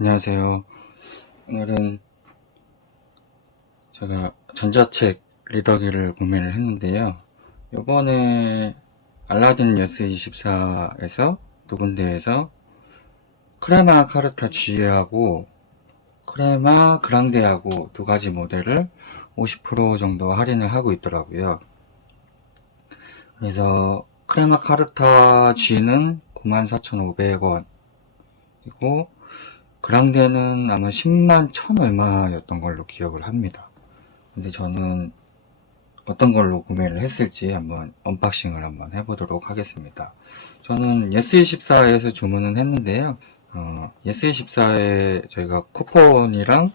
안녕하세요. 오늘은 제가 전자책 리더기를 구매를 했는데요. 요번에 알라딘 예스24에서 두 군데에서 크레마 카르타 G하고 크레마 그랑데하고 두 가지 모델을 50% 정도 할인을 하고 있더라고요. 그래서 크레마 카르타 G는 94,500원 이고 그랑데는 아마 10만 1천 얼마였던 걸로 기억을 합니다. 근데 저는 어떤 걸로 구매를 했을지 한번 언박싱을 한번 해보도록 하겠습니다. 저는 예스24에서 주문은 했는데요. 예스24에 저희가 쿠폰이랑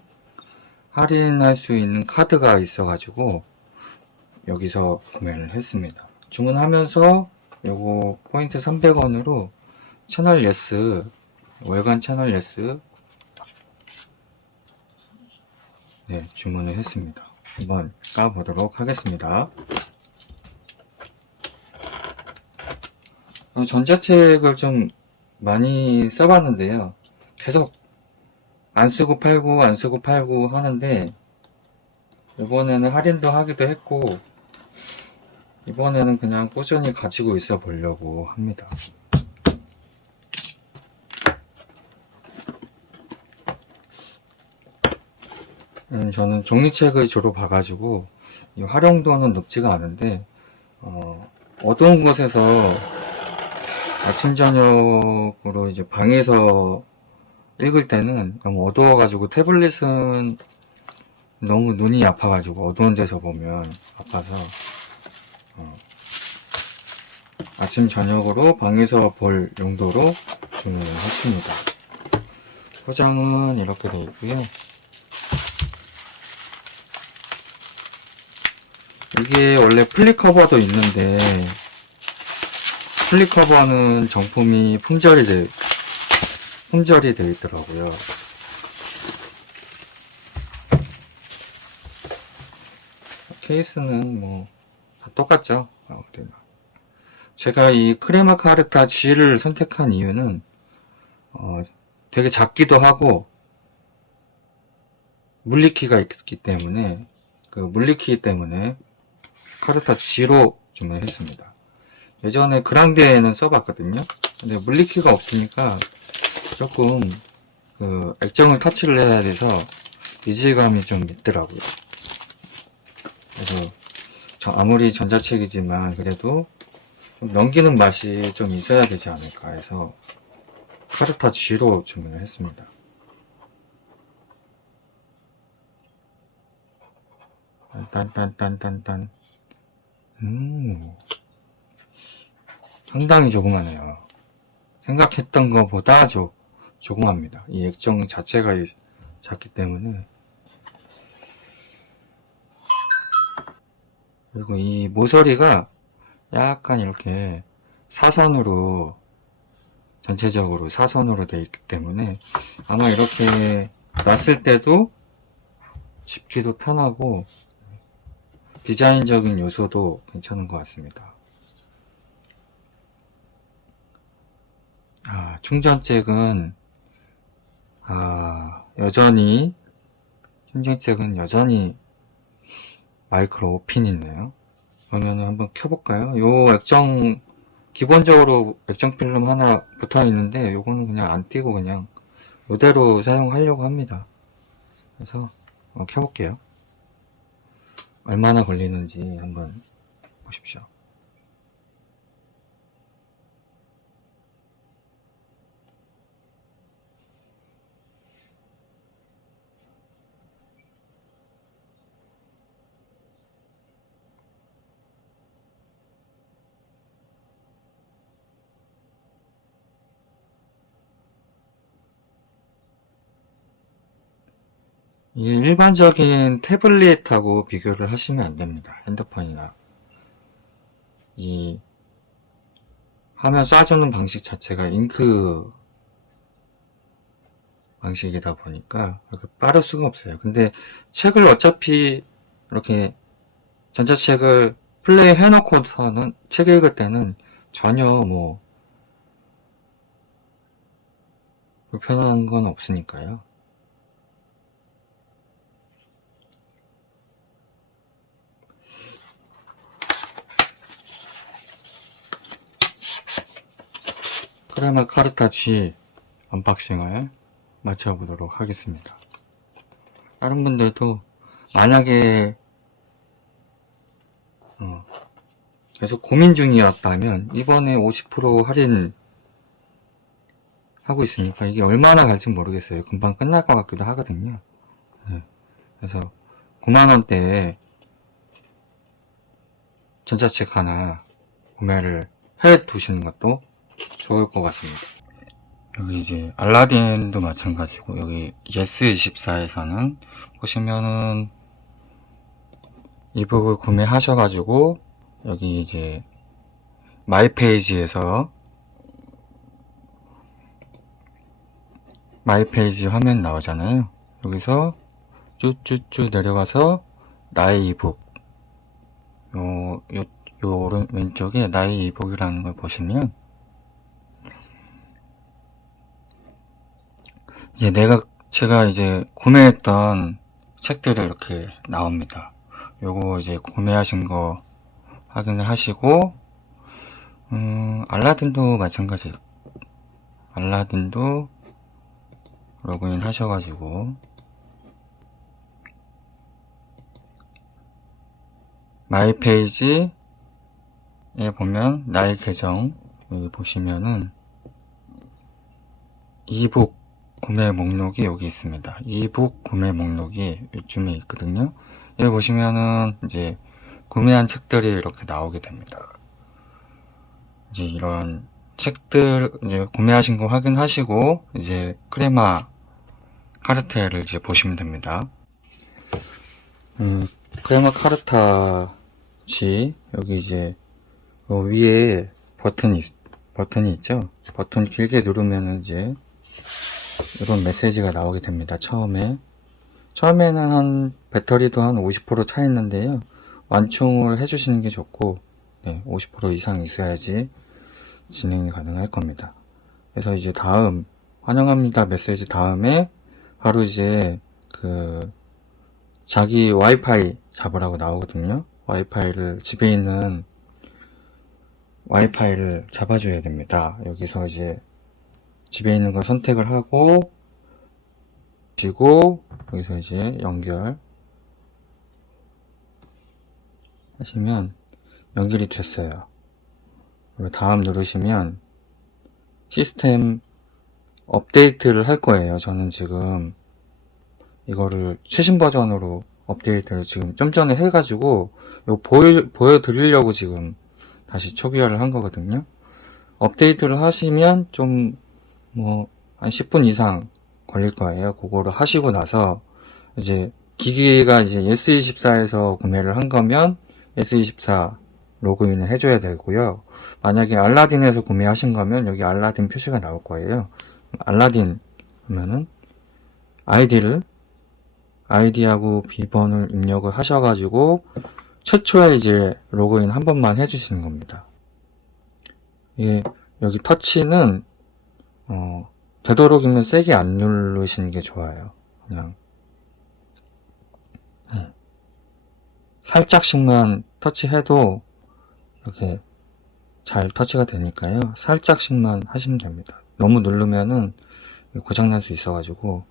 할인할 수 있는 카드가 있어가지고 여기서 구매를 했습니다. 주문하면서 요거 포인트 300원으로 채널 예스, 월간 채널 예스 주문을 했습니다. 한번 까보도록 하겠습니다. 전자책을 좀 많이 써봤는데요. 계속 안 쓰고 팔고 안 쓰고 팔고 하는데 이번에는 할인도 하기도 했고 이번에는 그냥 꾸준히 가지고 있어 보려고 합니다. 저는 종이책을 주로 봐가지고 이 활용도는 높지가 않은데 어두운 곳에서 아침 저녁으로 이제 방에서 읽을 때는 너무 어두워가지고 태블릿은 너무 눈이 아파가지고 어두운 데서 보면 아파서 아침 저녁으로 방에서 볼 용도로 주문을 했습니다. 포장은 이렇게 되어 있고요. 이게 원래 플립커버도 있는데 플립커버는 정품이 품절이 되어 있더라고요. 케이스는 뭐 다 똑같죠. 제가 이 크레마 카르타 G를 선택한 이유는 되게 작기도 하고 물리키가 있기 때문에 그 물리키 때문에 카르타 G로 주문했습니다. 예전에 그랑데에는 써봤거든요. 근데 물리키가 없으니까 조금 그 액정을 터치를 해야 돼서 이질감이 좀 있더라고요. 그래서 아무리 전자책이지만 그래도 좀 넘기는 맛이 좀 있어야 되지 않을까 해서 카르타 G로 주문을 했습니다. 딴딴딴딴딴 상당히 조그마네요. 생각했던 것보다 조그맣니다. 이 액정 자체가 작기 때문에. 그리고 이 모서리가 약간 이렇게 사선으로 전체적으로 사선으로 되어 있기 때문에 아마 이렇게 놨을 때도 집기도 편하고 디자인적인 요소도 괜찮은 것 같습니다. 충전잭은 여전히 마이크로 5핀 있네요. 그러면 한번 켜볼까요? 요 액정 기본적으로 액정 필름 하나 붙어 있는데 요거는 그냥 안 띄고 그냥 이대로 사용하려고 합니다. 그래서 켜볼게요. 얼마나 걸리는지 한번 보십시오. 이 일반적인 태블릿하고 비교를 하시면 안 됩니다. 핸드폰이나 이 화면 쏴주는 방식 자체가 잉크 방식이다 보니까 그렇게 빠를 수가 없어요. 근데 책을 어차피 이렇게 전자책을 플레이 해놓고서는 책 읽을 때는 전혀 뭐 불편한 건 없으니까요. 크레마 카르타 G 언박싱을 마쳐보도록 하겠습니다. 다른 분들도 만약에 계속 고민 중이었다면 이번에 50% 할인 하고 있으니까 이게 얼마나 갈지 모르겠어요. 금방 끝날 것 같기도 하거든요. 네. 그래서 9만원대에 전자책 하나 구매를 해 두시는 것도 좋을 것 같습니다. 여기 이제 알라딘도 마찬가지고, 여기 예스24에서는 보시면은 이북을 구매하셔가지고 여기 이제 마이 페이지에서 마이 페이지 화면 나오잖아요. 여기서 쭈쭈쭈 내려가서 나의 이북, 요 오른 왼쪽에 나의 이북이라는 걸 보시면 이제 제가 이제 구매했던 책들이 이렇게 나옵니다. 요거 이제 구매하신 거 확인을 하시고, 알라딘도 마찬가지. 알라딘도 로그인 하셔가지고 마이 페이지에 보면 나의 계정 여기 보시면은 이북 구매 목록이 여기 있습니다. 이북 구매 목록이 요즘에 있거든요. 여기 보시면은 이제 구매한 책들이 이렇게 나오게 됩니다. 이제 이런 책들 이제 구매하신 거 확인하시고 이제 크레마 카르타를 이제 보시면 됩니다. 크레마 카르타 G 여기 이제 위에 버튼이 있죠. 버튼 길게 누르면 이제 이런 메시지가 나오게 됩니다. 처음에는 한 배터리도 한 50% 차 있는데요. 완충을 해주시는 게 좋고, 네, 50% 이상 있어야지 진행이 가능할 겁니다. 그래서 이제 다음 환영합니다 메시지 다음에 바로 이제 자기 와이파이 잡으라고 나오거든요. 와이파이를 집에 있는 와이파이를 잡아줘야 됩니다. 여기서 이제 집에 있는 거 선택을 하고 그리고 여기서 이제 연결 하시면 연결이 됐어요. 그리고 다음 누르시면 시스템 업데이트를 할 거예요. 저는 지금 이거를 최신 버전으로 업데이트를 지금 좀 전에 해가지고 이거 보여드리려고 지금 다시 초기화를 한 거거든요. 업데이트를 하시면 좀 한 10분 이상 걸릴 거예요. 그거를 하시고 나서 이제 기기가 이제 S24에서 구매를 한 거면 S24 로그인을 해줘야 되고요. 만약에 알라딘에서 구매하신 거면 여기 알라딘 표시가 나올 거예요. 알라딘 하면은 아이디하고 비번을 입력을 하셔가지고 최초에 이제 로그인 한 번만 해주시는 겁니다. 예, 여기 터치는 되도록이면 세게 안 누르시는 게 좋아요. 그냥 살짝씩만 터치해도 이렇게 잘 터치가 되니까요. 살짝씩만 하시면 됩니다. 너무 누르면은 고장날 수 있어가지고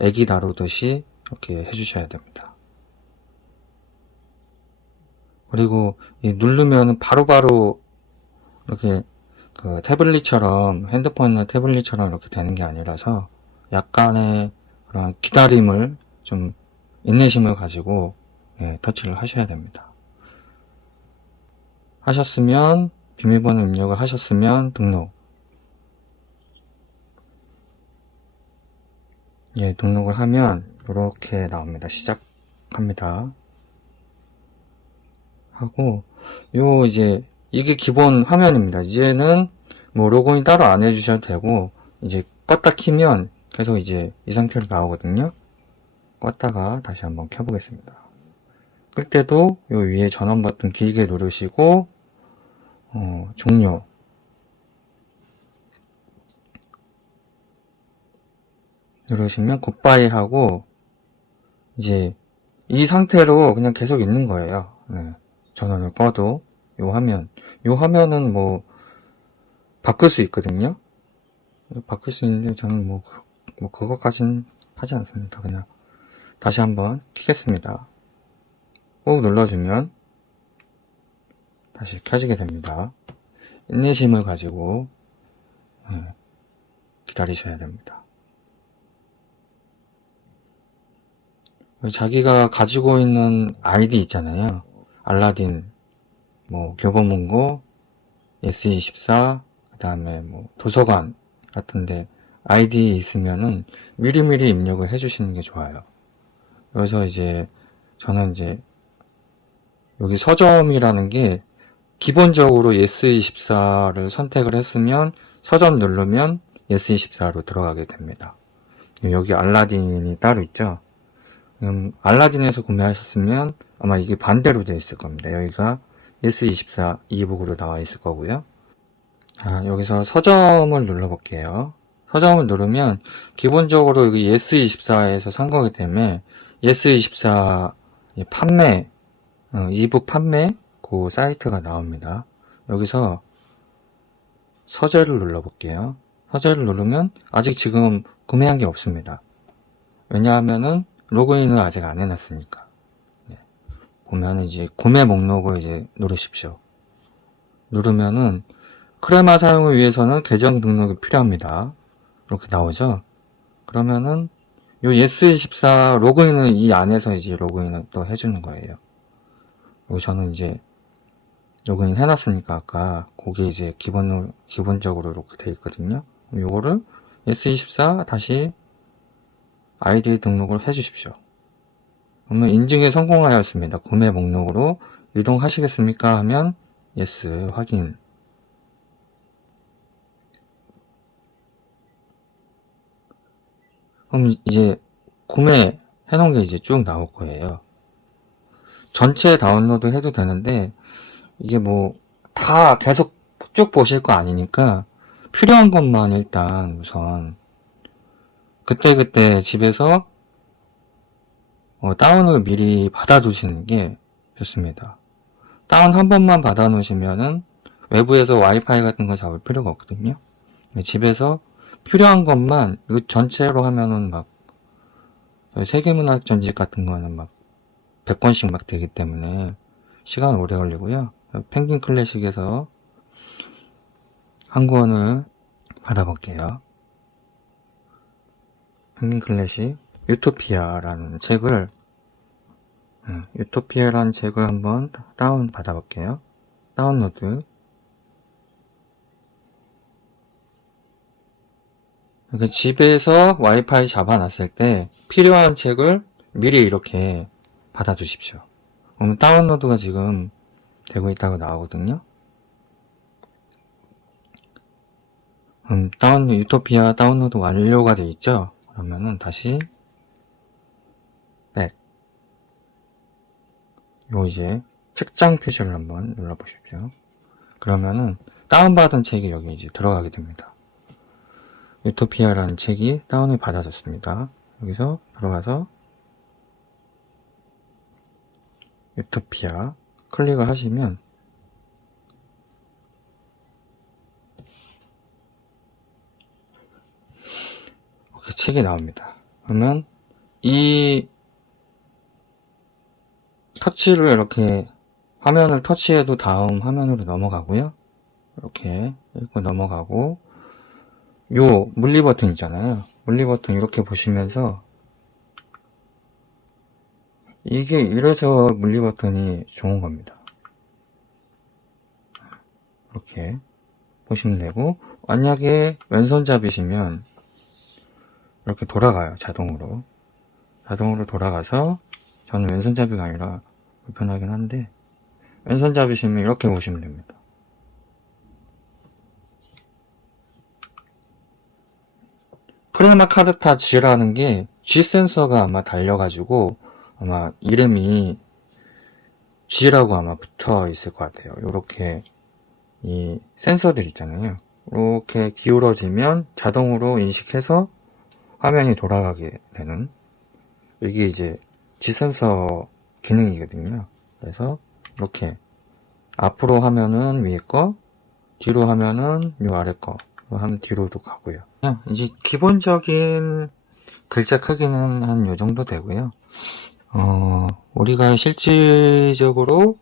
애기 다루듯이 이렇게 해주셔야 됩니다. 그리고 누르면은 바로바로 이렇게 태블릿처럼 핸드폰이나 태블릿처럼 이렇게 되는 게 아니라서 약간의 그런 기다림을 좀 인내심을 가지고 터치를 하셔야 됩니다. 하셨으면 비밀번호 입력을 하셨으면 등록 등록을 하면 이렇게 나옵니다. 시작합니다. 하고 이제 이게 기본 화면입니다. 이제는 로그인 따로 안 해주셔도 되고 이제 껐다 키면 계속 이제 이 상태로 나오거든요. 껐다가 다시 한번 켜보겠습니다. 끌 때도 요 위에 전원 버튼 길게 누르시고 종료 누르시면 굿바이 하고 이제 이 상태로 그냥 계속 있는 거예요. 네. 전원을 꺼도 요 화면은 뭐 바꿀 수 있거든요. 바꿀 수 있는데 저는 뭐 그거까진 하지 않습니다. 그냥 다시 한번 키겠습니다. 꾹 눌러주면 다시 켜지게 됩니다. 인내심을 가지고 기다리셔야 됩니다. 자기가 가지고 있는 아이디 있잖아요. 알라딘, 뭐 교보문고, S24, 그 다음에 뭐 도서관 같은데 아이디 있으면은 미리미리 입력을 해주시는 게 좋아요. 그래서 이제 저는 이제 여기 서점이라는 게 기본적으로 S24를 선택을 했으면 서점 누르면 S24로 들어가게 됩니다. 여기 알라딘이 따로 있죠. 알라딘에서 구매하셨으면 아마 이게 반대로 되어 있을 겁니다. 여기가 S24 이북으로 나와 있을 거고요. 자, 여기서 서점을 눌러볼게요. 서점을 누르면 기본적으로 여기 S24에서 산 거기 때문에 S24 판매, 이북 판매 그 사이트가 나옵니다. 여기서 서재를 눌러볼게요. 서재를 누르면 아직 지금 구매한 게 없습니다. 왜냐하면은 로그인을 아직 안 해놨으니까. 네. 보면은 이제 구매 목록을 이제 누르십시오. 누르면은 크레마 사용을 위해서는 계정 등록이 필요합니다. 이렇게 나오죠. 그러면은 요 S24 로그인은 이 안에서 이제 로그인을 또 해주는 거예요. 여기 저는 이제 로그인 해놨으니까 아까 거기 이제 기본적으로 이렇게 돼 있거든요. 요거를 S24 다시 아이디 등록을 해 주십시오. 그러면 인증에 성공하였습니다. 구매 목록으로 이동하시겠습니까? 하면 yes 확인. 그럼 이제 구매 해놓은 게 이제 쭉 나올 거예요. 전체 다운로드 해도 되는데 이게 뭐 다 계속 쭉 보실 거 아니니까 필요한 것만 일단 우선 그때그때 집에서 다운을 미리 받아두시는 게 좋습니다. 다운 한 번만 받아 놓으시면은 외부에서 와이파이 같은 거 잡을 필요가 없거든요. 집에서 필요한 것만 이거 전체로 하면은 막 세계문학 전집 같은 거는 막 100권씩 막 되기 때문에 시간 오래 걸리고요. 펭귄 클래식에서 한 권을 받아볼게요. 펭귄 클래식 유토피아라는 책을 한번 다운 받아볼게요. 다운로드. 이렇게 집에서 와이파이 잡아놨을 때 필요한 책을 미리 이렇게 받아주십시오. 그럼 다운로드가 지금 되고 있다고 나오거든요. 유토피아 다운로드 완료가 돼 있죠. 그러면은 다시 백. 요 이제 책장 표시를 한번 눌러보십시오. 그러면은 다운받은 책이 여기 이제 들어가게 됩니다. 유토피아라는 책이 다운이 받아졌습니다. 여기서 들어가서 유토피아 클릭을 하시면 이렇게 책이 나옵니다. 그러면 이 터치를 이렇게 화면을 터치해도 다음 화면으로 넘어가고요. 이렇게 읽고 넘어가고 요 물리 버튼 있잖아요. 물리 버튼 이렇게 보시면서 이게 이래서 물리 버튼이 좋은 겁니다. 이렇게 보시면 되고 만약에 왼손잡이시면 이렇게 돌아가요. 자동으로 돌아가서 저는 왼손잡이가 아니라 불편하긴 한데 왼손잡이시면 이렇게 보시면 됩니다. 크레마 카르타 G라는 게 G 센서가 아마 달려가지고 아마 이름이 G라고 아마 붙어 있을 것 같아요. 요렇게 이 센서들 있잖아요. 이렇게 기울어지면 자동으로 인식해서 화면이 돌아가게 되는, 이게 이제 G센서 기능이거든요. 그래서 이렇게 앞으로 하면은 위에 거, 뒤로 하면은 요 아래 거 하면 뒤로도 가고요. 그냥 이제 기본적인 글자 크기는 한 요 정도 되고요. 우리가 실질적으로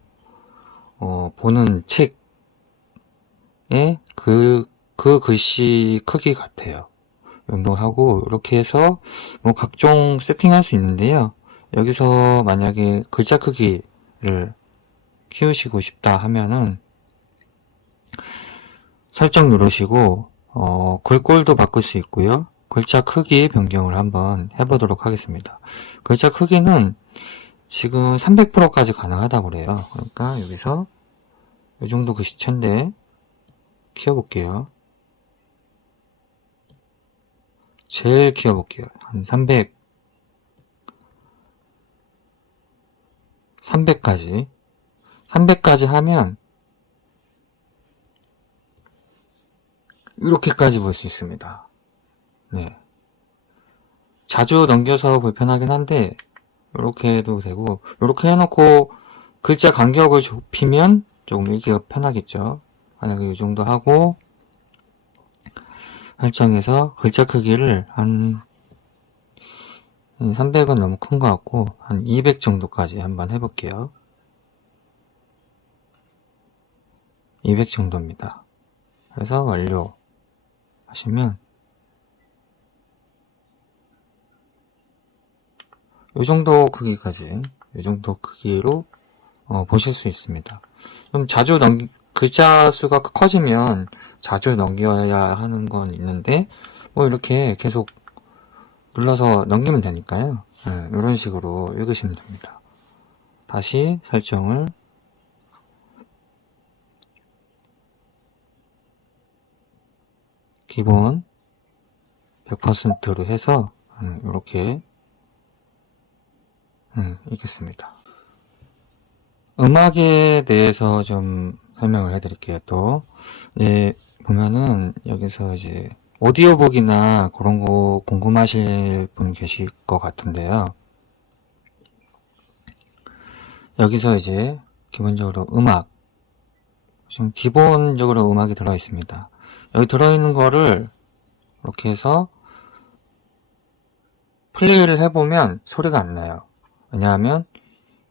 보는 책의 그 글씨 크기 같아요. 운동하고 이렇게 해서 뭐 각종 세팅할 수 있는데요. 여기서 만약에 글자 크기를 키우시고 싶다 하면은 설정 누르시고 글꼴도 바꿀 수 있고요. 글자 크기 변경을 한번 해보도록 하겠습니다. 글자 크기는 지금 300%까지 가능하다고 그래요. 그러니까 여기서 이 정도 글씨체인데 키워볼게요. 제일 키워볼게요. 한 300까지 하면 이렇게까지 볼 수 있습니다. 네. 자주 넘겨서 불편하긴 한데 이렇게 해도 되고, 이렇게 해놓고 글자 간격을 좁히면 조금 읽기가 편하겠죠. 만약에 이 정도 하고 설정해서 글자 크기를 한 300은 너무 큰 것 같고 한 200 정도까지 한번 해볼게요. 200 정도입니다. 그래서 완료 하시면 이 정도 크기까지, 이 정도 크기로 보실 수 있습니다. 좀 자주 글자 수가 커지면 자주 넘겨야 하는 건 있는데 뭐 이렇게 계속 눌러서 넘기면 되니까요. 네, 이런 식으로 읽으시면 됩니다. 다시 설정을 기본 100%로 해서 이렇게 읽겠습니다. 음악에 대해서 좀 설명을 해드릴게요. 또 이제 보면은 여기서 이제 오디오북이나 그런 거 궁금하실 분 계실 것 같은데요. 여기서 이제 기본적으로 음악, 지금 기본적으로 음악이 들어 있습니다. 여기 들어있는 거를 이렇게 해서 플레이를 해보면 소리가 안 나요. 왜냐하면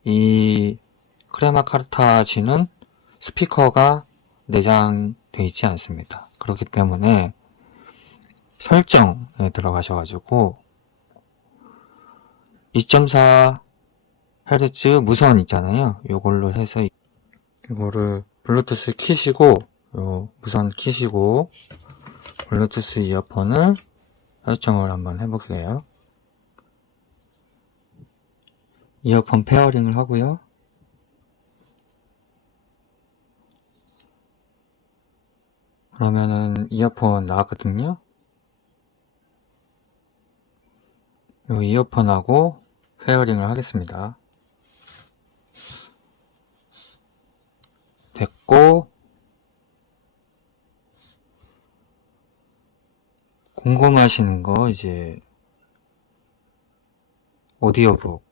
이 크레마 카르타 G는 스피커가 내장되어 있지 않습니다. 그렇기 때문에 설정에 들어가셔가지고 2.4Hz 무선 있잖아요. 요걸로 해서 이거를 블루투스 키시고, 요 무선 키시고 블루투스 이어폰을 설정을 한번 해볼게요. 이어폰 페어링을 하고요. 그러면은 이어폰 나왔거든요. 이 이어폰하고 페어링을 하겠습니다. 됐고, 궁금하시는 거 이제 오디오북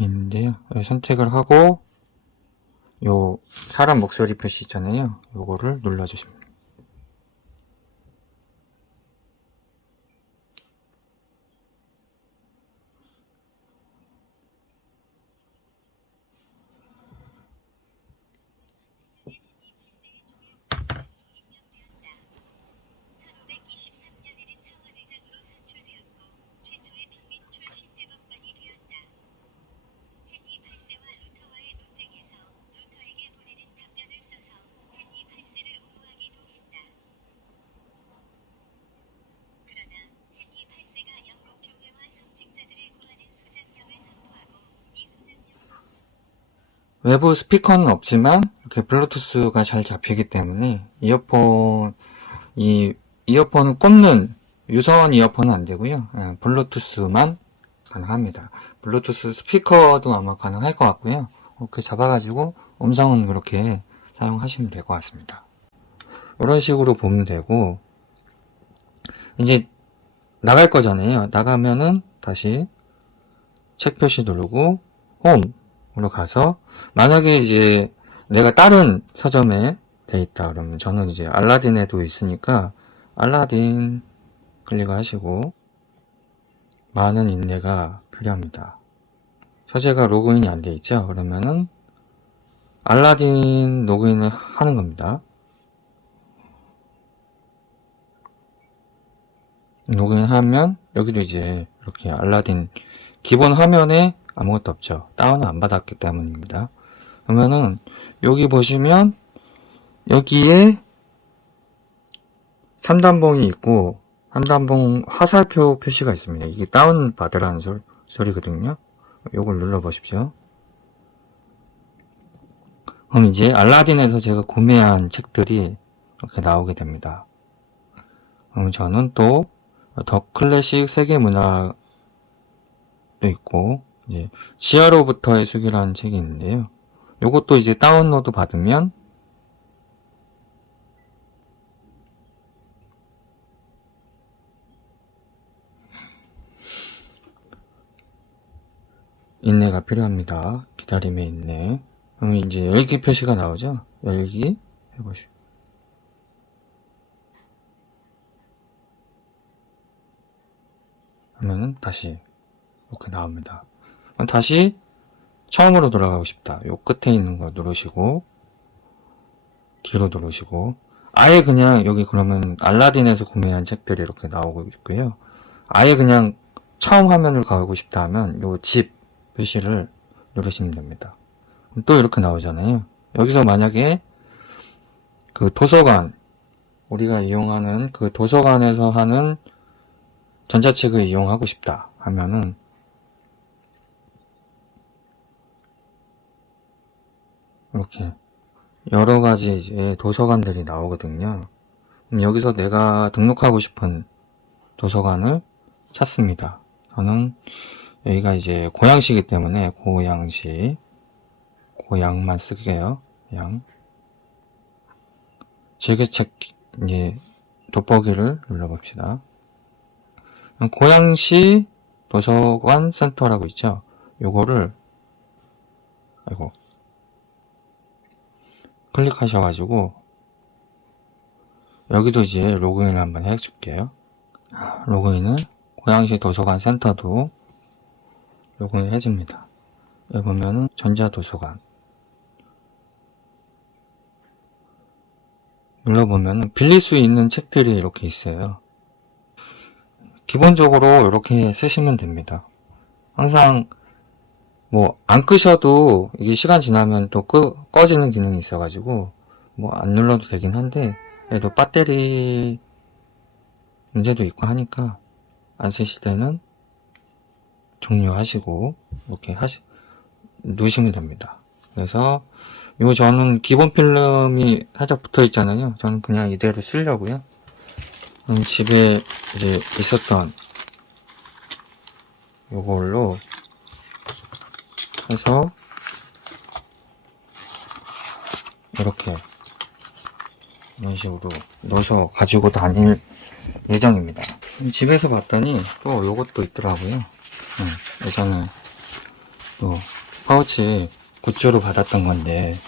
있는데요. 선택을 하고 요 사람 목소리 표시 있잖아요. 요거를 눌러주십니다. 외부 스피커는 없지만 이렇게 블루투스가 잘 잡히기 때문에 이어폰은 꼽는 유선 이어폰은 안 되고요. 블루투스만 가능합니다. 블루투스 스피커도 아마 가능할 것 같고요. 이렇게 잡아가지고 음성은 그렇게 사용하시면 될 것 같습니다. 이런 식으로 보면 되고, 이제 나갈 거잖아요. 나가면은 다시 책 표시 누르고 홈으로 가서, 만약에 이제 내가 다른 서점에 돼 있다 그러면 저는 이제 알라딘에도 있으니까 알라딘 클릭하시고, 많은 인내가 필요합니다. 서재가 로그인이 안 돼 있죠? 그러면은 알라딘 로그인을 하는 겁니다. 로그인하면 여기도 이제 이렇게 알라딘 기본 화면에 아무것도 없죠. 다운을 안 받았기 때문입니다. 그러면은 여기 보시면 여기에 3단봉이 있고 3단봉 화살표 표시가 있습니다. 이게 다운 받으라는 소리거든요. 요걸 눌러 보십시오. 그럼 이제 알라딘에서 제가 구매한 책들이 이렇게 나오게 됩니다. 그럼 저는 또 더 클래식 세계문화도 있고, 이제 지하로부터의 수기라는 책이 있는데요. 요것도 이제 다운로드 받으면 인내가 필요합니다. 기다림의 인내. 그럼 이제 열기 표시가 나오죠? 열기 해보시죠. 하면은 다시 이렇게 나옵니다. 다시 처음으로 돌아가고 싶다. 요 끝에 있는 거 누르시고 뒤로 누르시고, 아예 그냥 여기 그러면 알라딘에서 구매한 책들이 이렇게 나오고 있고요. 아예 그냥 처음 화면을 가고 싶다 하면 요 집 표시를 누르시면 됩니다. 또 이렇게 나오잖아요. 여기서 만약에 그 도서관, 우리가 이용하는 그 도서관에서 하는 전자책을 이용하고 싶다 하면은 이렇게 여러 가지 이제 도서관들이 나오거든요. 그럼 여기서 내가 등록하고 싶은 도서관을 찾습니다. 저는 여기가 이제 고양시이기 때문에 고양만 쓸게요. 양. 즐겨책 이제 돋보기를 눌러봅시다. 고양시 도서관 센터라고 있죠. 요거를 클릭하셔가지고 여기도 이제 로그인을 한번 해줄게요. 로그인을 고양시 도서관 센터도 로그인 해줍니다. 여기 보면은 전자도서관 눌러보면 빌릴 수 있는 책들이 이렇게 있어요. 기본적으로 이렇게 쓰시면 됩니다. 항상 뭐 안 끄셔도 이게 시간 지나면 또 꺼지는 기능이 있어가지고 뭐 안 눌러도 되긴 한데, 그래도 배터리 문제도 있고 하니까 안 쓰실 때는 종료하시고 이렇게 놓으시면 됩니다. 그래서 저는 기본 필름이 살짝 붙어 있잖아요. 저는 그냥 이대로 쓰려고요. 집에 이제 있었던 요걸로 해서 이렇게 이런 식으로 넣어서 가지고 다닐 예정입니다. 집에서 봤더니 또 요것도 있더라고요. 예전에 또 파우치 굿즈로 받았던 건데,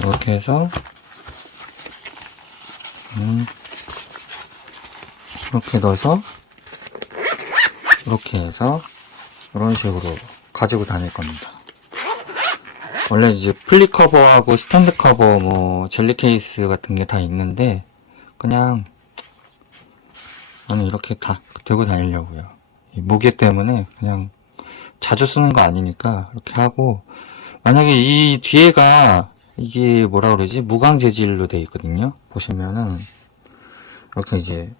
이렇게 해서 이렇게 넣어서 이렇게 해서 이런 식으로 가지고 다닐 겁니다. 원래 이제 플립 커버하고 스탠드 커버, 뭐 젤리 케이스 같은 게 다 있는데 그냥 저는 이렇게 다 들고 다니려고요. 이 무게 때문에 그냥 자주 쓰는 거 아니니까 이렇게 하고, 만약에 이 뒤에가 이게 뭐라 그러지? 무광 재질로 되어 있거든요. 보시면은 이렇게 이제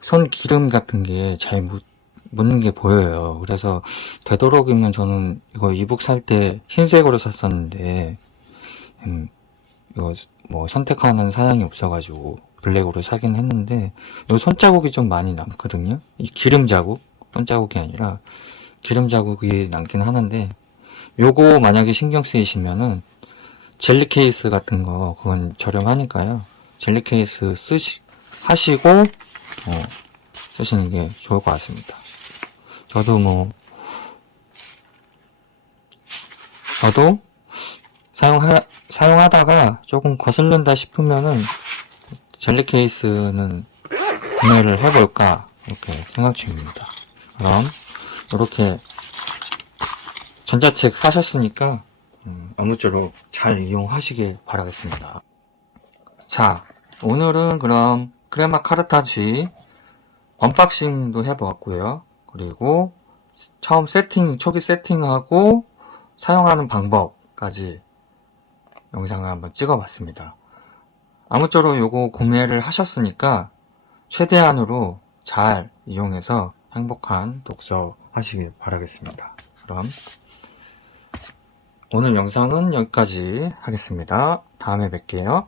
손 기름 같은 게 잘 묻는 게 보여요. 그래서 되도록이면 저는 이거 이북 살 때 흰색으로 샀었는데 이거 뭐 선택하는 사양이 없어가지고 블랙으로 사긴 했는데, 이 손자국이 좀 많이 남거든요. 이 기름 자국, 손자국이 아니라 기름 자국이 남긴 하는데, 요거 만약에 신경 쓰이시면은 젤리 케이스 같은 거, 그건 저렴하니까요. 젤리 케이스 하시고, 쓰시는 게 좋을 것 같습니다. 저도 사용하다가 조금 거슬린다 싶으면은, 젤리 케이스는 구매를 해볼까, 이렇게 생각 중입니다. 그럼, 이렇게 전자책 사셨으니까, 아무쪼록 잘 이용하시길 바라겠습니다. 자, 오늘은 그럼 크레마 카르타 G 언박싱도 해보았고요. 그리고 처음 초기 세팅하고 사용하는 방법까지 영상을 한번 찍어봤습니다. 아무쪼록 요거 구매를 하셨으니까 최대한으로 잘 이용해서 행복한 독서 하시길 바라겠습니다. 그럼 오늘 영상은 여기까지 하겠습니다. 다음에 뵐게요.